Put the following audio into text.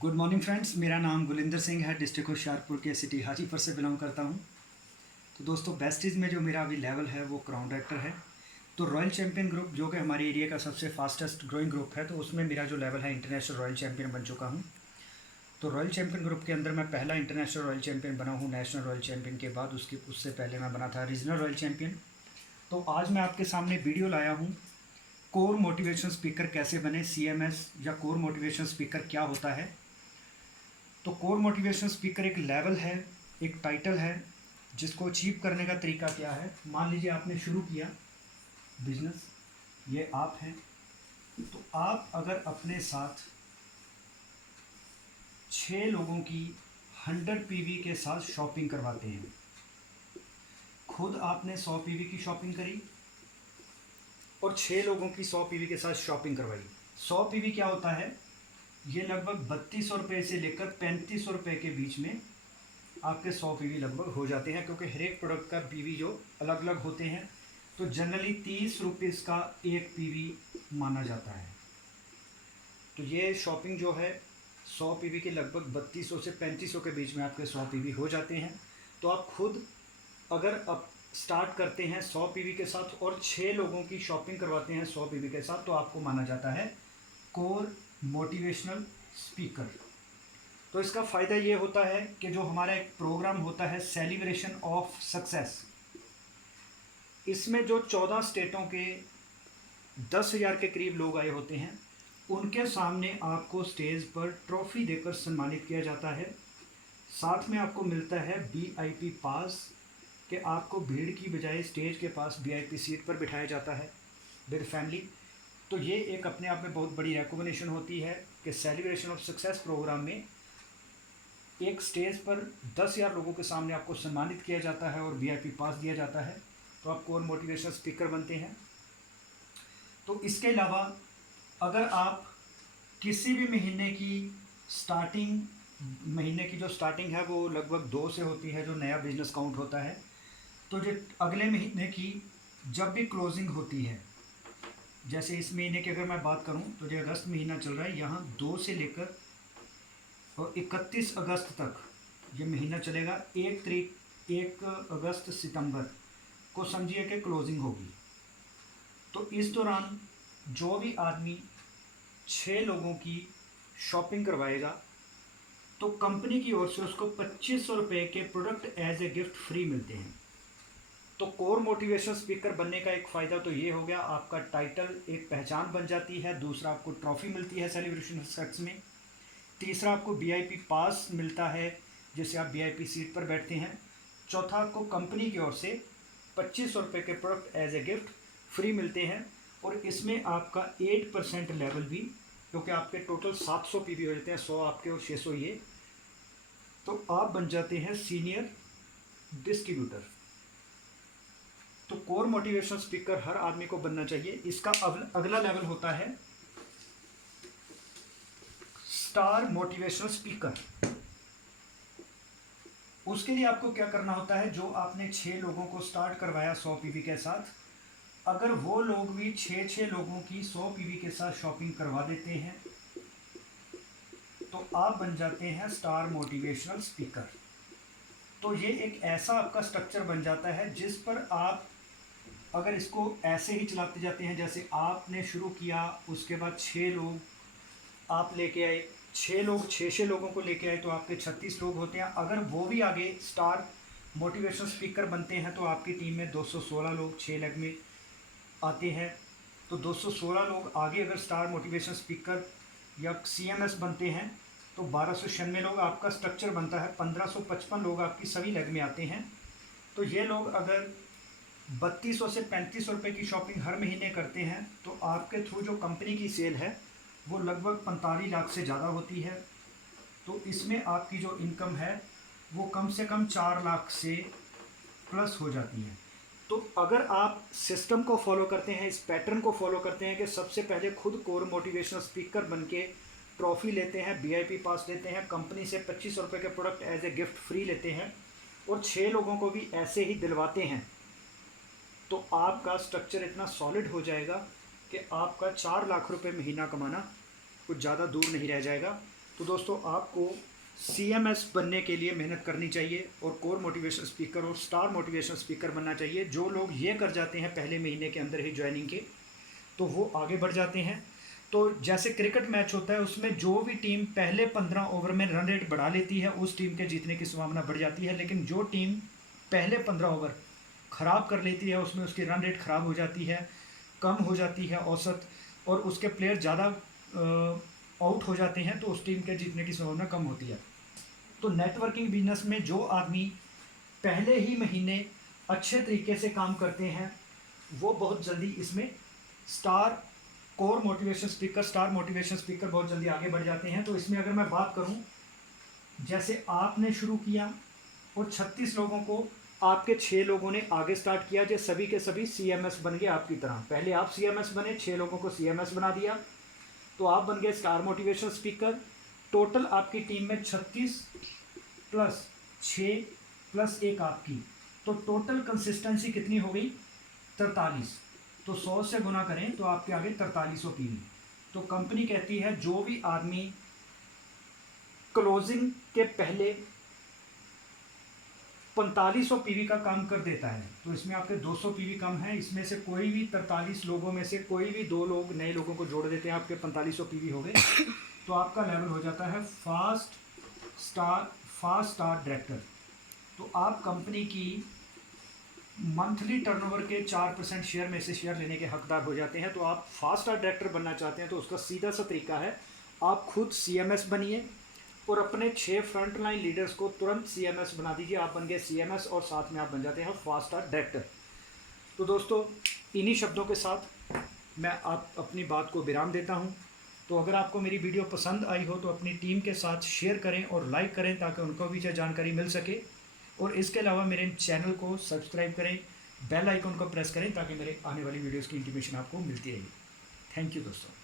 Good morning friends, मेरा नाम गुलिंदर सिंह है। डिस्ट्रिक्ट होशियारपुर के सिटी हाजीपुर से बिलोंग करता हूँ। तो दोस्तों, बेस्टीज़ में जो मेरा अभी लेवल है वो क्राउन डायरेक्टर है। तो रॉयल चैम्पियन ग्रुप जो कि हमारे एरिया का सबसे फास्टेस्ट ग्रोइंग ग्रुप है, तो उसमें मेरा जो लेवल है इंटरनेशनल रॉयल चैम्पियन बन चुका हूँ। तो रॉयल चैम्पियन ग्रुप के अंदर मैं पहला इंटरनेशनल रॉयल चैम्पियन बना हूँ। नेशनल रॉयल चैम्पियन के बाद उससे पहले मैं बना था रीजनल रॉयल चैम्पियन। तो आज मैं आपके सामने वीडियो लाया हूँ, कोर मोटिवेशन स्पीकर कैसे बने, CMS या कोर मोटिवेशन स्पीकर क्या होता है। तो कोर मोटिवेशन स्पीकर एक लेवल है, एक टाइटल है, जिसको अचीव करने का तरीका क्या है। मान लीजिए आपने शुरू किया बिजनेस, ये आप हैं। तो आप अगर अपने साथ 6 लोगों की 100 PV के साथ शॉपिंग करवाते हैं, खुद आपने 100 PV की शॉपिंग करी और 6 लोगों की 100 PV के साथ शॉपिंग करवाई। 100 PV क्या होता है? ये लगभग 3200 रुपये से लेकर 3500 रुपये के बीच में आपके 100 PV लगभग हो जाते हैं, क्योंकि हर एक प्रोडक्ट का PV जो अलग अलग होते हैं। तो जनरली 30 रुपीज़ का एक PV माना जाता है। तो ये शॉपिंग जो है 100 PV के लगभग 3200 से 3500 के बीच में आपके 100 PV हो जाते हैं। तो आप खुद अगर आप स्टार्ट करते हैं 100 PV के साथ और 6 लोगों की शॉपिंग करवाते हैं 100 PV के साथ, तो आपको माना जाता है कोर मोटिवेशनल स्पीकर। तो इसका फ़ायदा ये होता है कि जो हमारा एक प्रोग्राम होता है सेलिब्रेशन ऑफ सक्सेस, इसमें जो 14 स्टेटों के 10,000 के करीब लोग आए होते हैं, उनके सामने आपको स्टेज पर ट्रॉफ़ी देकर सम्मानित किया जाता है। साथ में आपको मिलता है VIP पास, कि आपको भीड़ की बजाय स्टेज के पास VIP सीट पर बिठाया जाता है विद फैमिली। तो ये एक अपने आप में बहुत बड़ी रिकॉग्निशन होती है कि सेलिब्रेशन ऑफ सक्सेस प्रोग्राम में एक स्टेज पर 10,000 लोगों के सामने आपको सम्मानित किया जाता है और VIP पास दिया जाता है, तो आप कोर मोटिवेशनल स्पीकर बनते हैं। तो इसके अलावा अगर आप किसी भी महीने की स्टार्टिंग, महीने की जो स्टार्टिंग है वो लगभग 2 से होती है, जो नया बिजनेस काउंट होता है। तो जो अगले महीने की जब भी क्लोजिंग होती है, जैसे इस महीने की अगर मैं बात करूं तो जो अगस्त महीना चल रहा है, यहाँ 2 से लेकर और 31 अगस्त तक ये महीना चलेगा। 1 अगस्त सितंबर को समझिए कि क्लोजिंग होगी। तो इस दौरान जो भी आदमी 6 लोगों की शॉपिंग करवाएगा, तो कंपनी की ओर से उसको 2500 रुपये के product as a gift free मिलते हैं। तो कोर मोटिवेशन स्पीकर बनने का एक फ़ायदा तो ये हो गया, आपका टाइटल एक पहचान बन जाती है। दूसरा, आपको ट्रॉफ़ी मिलती है सेलिब्रेशन सक्सेस में। तीसरा, आपको VIP पास मिलता है, जिससे आप VIP सीट पर बैठते हैं। चौथा, आपको कंपनी की ओर से 2500 रुपये के product as a gift free मिलते हैं। और इसमें आपका 8% लेवल भी, क्योंकि आपके टोटल 700 PV हो जाते हैं, 100 आपके और 600 ये, तो आप बन जाते हैं सीनियर डिस्ट्रीब्यूटर। तो कोर मोटिवेशनल स्पीकर हर आदमी को बनना चाहिए। इसका अगला लेवल होता है स्टार मोटिवेशनल स्पीकर। उसके लिए आपको क्या करना होता है, जो आपने 6 लोगों को स्टार्ट करवाया 100 PV के साथ, अगर वो लोग भी 6 लोगों की 100 PV के साथ शॉपिंग करवा देते हैं, तो आप बन जाते हैं स्टार मोटिवेशनल स्पीकर। तो ये एक ऐसा आपका स्ट्रक्चर बन जाता है जिस पर आप अगर इसको ऐसे ही चलाते जाते हैं, जैसे आपने शुरू किया, उसके बाद 6 लोग आप लेके आए, 6 लोग 6 लोगों को लेके आए, तो आपके 36 लोग होते हैं। अगर वो भी आगे स्टार मोटिवेशनल स्पीकर बनते हैं, तो आपकी टीम में 216 लोग 6 लेग में आते हैं। तो 216 लोग आगे अगर स्टार मोटिवेशन स्पीकर या CMS बनते हैं, तो 1296 लोग आपका स्ट्रक्चर बनता है। 1555 लोग आपकी सभी लेग में आते हैं। तो ये लोग अगर 3200 से 3500 रुपये की शॉपिंग हर महीने करते हैं, तो आपके थ्रू जो कंपनी की सेल है वो लगभग 45 लाख से ज़्यादा होती है। तो इसमें आपकी जो इनकम है वो कम से कम 4 लाख से प्लस हो जाती है। तो अगर आप सिस्टम को फॉलो करते हैं, इस पैटर्न को फॉलो करते हैं कि सबसे पहले खुद कोर मोटिवेशनल स्पीकर बन के ट्रॉफ़ी लेते हैं, VIP पास लेते हैं, कंपनी से 2500 रुपये के product as a gift free लेते हैं और 6 लोगों को भी ऐसे ही दिलवाते हैं, तो आपका स्ट्रक्चर इतना सॉलिड हो जाएगा कि आपका 4 लाख रुपए महीना कमाना कुछ ज़्यादा दूर नहीं रह जाएगा। तो दोस्तों आपको CMS बनने के लिए मेहनत करनी चाहिए और कोर मोटिवेशन स्पीकर और स्टार मोटिवेशन स्पीकर बनना चाहिए। जो लोग ये कर जाते हैं पहले महीने के अंदर ही ज्वाइनिंग के, तो वो आगे बढ़ जाते हैं। तो जैसे क्रिकेट मैच होता है, उसमें जो भी टीम पहले 15 ओवर में रन रेट बढ़ा लेती है उस टीम के जीतने की संभावना बढ़ जाती है। लेकिन जो टीम पहले 15 ओवर ख़राब कर लेती है उसमें उसकी रन रेट ख़राब हो जाती है, कम हो जाती है औसत, और उसके प्लेयर ज़्यादा आउट हो जाते हैं, तो उस टीम के जीतने की संभावना कम होती है। तो नेटवर्किंग बिजनेस में जो आदमी पहले ही महीने अच्छे तरीके से काम करते हैं वो बहुत जल्दी इसमें star core motivation speaker, star motivation speaker बहुत जल्दी आगे बढ़ जाते हैं। तो इसमें अगर मैं बात करूं, जैसे आपने शुरू किया और 36 लोगों को, आपके 6 लोगों ने आगे स्टार्ट किया, जो सभी के सभी CMS बन गए आपकी तरह। पहले आप CMS बने, 6 लोगों को CMS बना दिया, तो आप बन गए स्टार मोटिवेशन स्पीकर। टोटल आपकी टीम में 36 प्लस 6 प्लस 1 आपकी, तो टोटल कंसिस्टेंसी कितनी हो गई? 43। तो 100 से गुना करें तो आपके आगे 4300 PV। तो कंपनी कहती है जो भी आदमी क्लोजिंग के पहले 4500 PV का काम कर देता है, तो इसमें आपके 200 PV कम है। इसमें से कोई भी 43 लोगों में से कोई भी 2 लोग नए लोगों को जोड़ देते हैं, आपके 4500 PV हो गए। तो आपका लेवल हो जाता है फास्ट स्टार डायरेक्टर। तो आप कंपनी की मंथली टर्नओवर के 4% शेयर में से शेयर लेने के हकदार हो जाते हैं। तो आप फास्ट स्टार डायरेक्टर बनना चाहते हैं तो उसका सीधा सा तरीका है, आप खुद CMS बनिए और अपने 6 फ्रंट लाइन लीडर्स को तुरंत CMS बना दीजिए। आप बन गए CMS और साथ में आप बन जाते हैं फास्ट स्टार डायरेक्टर। तो दोस्तों इन्हीं शब्दों के साथ मैं आप अपनी बात को विराम देता हूँ। तो अगर आपको मेरी वीडियो पसंद आई हो तो अपनी टीम के साथ शेयर करें और लाइक करें ताकि उनको भी जानकारी मिल सके। और इसके अलावा मेरे चैनल को सब्सक्राइब करें, बेल आइकन को प्रेस करें ताकि मेरे आने वाली वीडियोस की इंटीमेशन आपको मिलती रहेगी। थैंक यू दोस्तों।